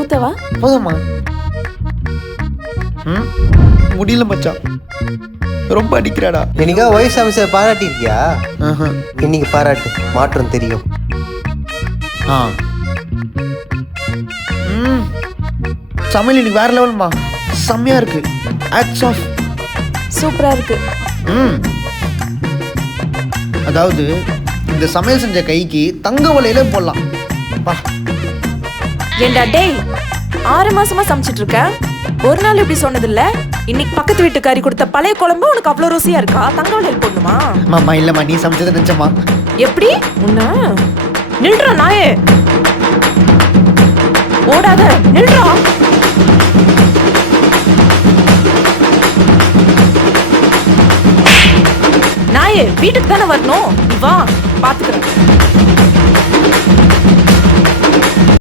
ஊத்தவா? போதும்மா. முடியல மச்சான், ரொம்ப அடிக்கிறாடா. என்னைக்கா வயசு அமைச்சர் பாராட்டியிருக்கியா? இன்னைக்கு பாராட்டு, மாற்றம் தெரியும். சமையல் இன்னைக்கு வேற லெவல்மா, செம்மையா இருக்கு. Hats off. சூப்பரா இருக்கு. அதாவது இந்த சமையல் செஞ்ச கைக்கு தங்க வலையில போடலாம். ஏண்டா டேய், 6 மாசமா சமைச்சிட்டு இருக்க, ஒரு நாள் இப்படி சொன்னதில்ல. இன்னைக்கு பக்கத்து வீட்டுக்காரி கொடுத்த பழைய குழம்பு உனக்கு அவ்வளவு ருசியா இருக்கா? தங்க வளையல் போடணுமா? மாமா இல்லம்மா, நீ சமைச்சதை நினைச்சம்மா. எப்படி? உன்ன நில்றா நாயே, ஓடாத, நில்றா. நாயே, வீட்டுக்கு தானே வரணும், வா பாத்துக்கிறேன்.